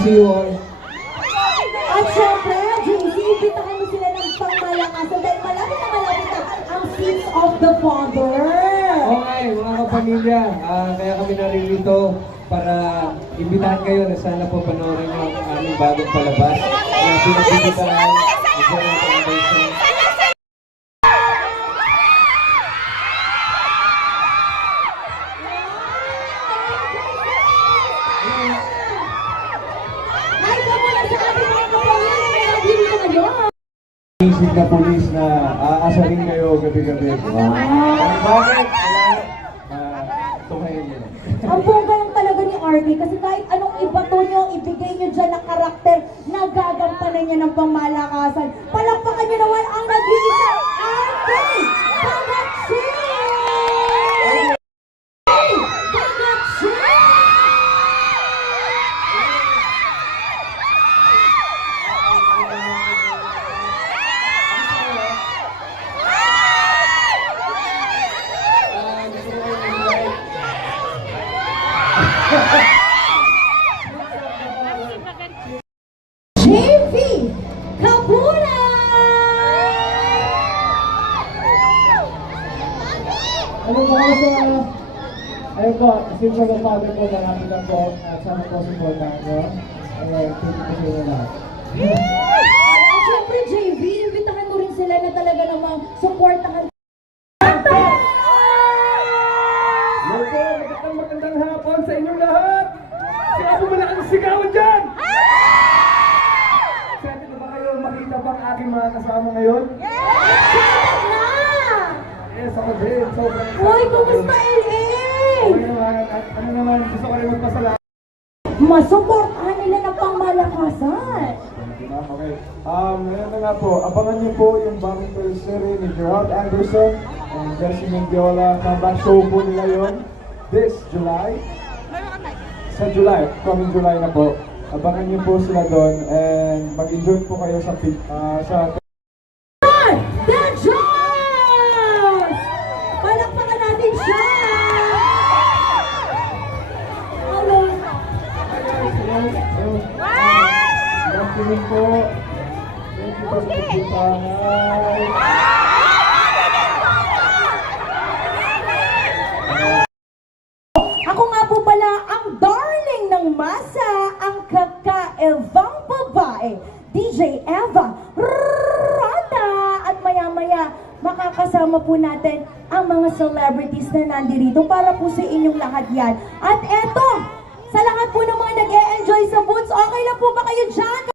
See you all. At syempre, JC, ibitahan mo sila ng pangmalakasan dahil malapit na ang Seeds of the Father. Okay, mga kapamilya, kaya kami naririto para imbitahan kayo na sana po panoorin nyo ang aming bagong palabas na pinagbibitaan ng Foundation. Isip na pulis na aasarin kayo gabi-gabi. Bakit? Tumayin nyo. Ang bongga lang talaga ni RK kasi kahit anong ibato nyo, ibigay nyo dyan na karakter, nagagampanan niya ng pamalakasan. Palakpakan nyo naman ang nag-iisa, RK! Pangaksin! JV Kapuna! Ano po ako sa... Ayun po, since I'm a father po, marami lang po at sana po supportahan nyo. Ayun, thank you po sa lahat. Siyempre, JV, imbitahan mo rin sila na talaga namang supportahan. Magandang hapon sa inyong lahat! Kaya po wala kang sigawan dyan! Excited na ba kayo makita pa ang aking mga kasama ngayon? Excited na! Yes, ako din. Sobrang excited. Uy, kumusta LA? Okay naman, at ano naman, gusto ko rin magpasalamat. Masuportahan nila ng pangmalakasan. Okay. Ngayon na nga po, abangan niyo po yung bagong teleserye ni Gerald Anderson and Jessie Mendiola. Comeback show po nila yun this July. Sa July, coming July na po. Abangan niyo po sila doon and mag-enjoy po kayo sa The Jones! Palakpakan natin siya! Hello! Good afternoon po. Thank you po sa pagpuntahan. Ako nga po pala ang darling ng masa, ang kakaevang babae, DJ Eva Rada. At maya-maya, makakasama po natin ang mga celebrities na nandirito para po sa inyong lahat yan. At eto, sa lahat po ng mga nag-e-enjoy sa Boots, okay lang po ba kayo dyan?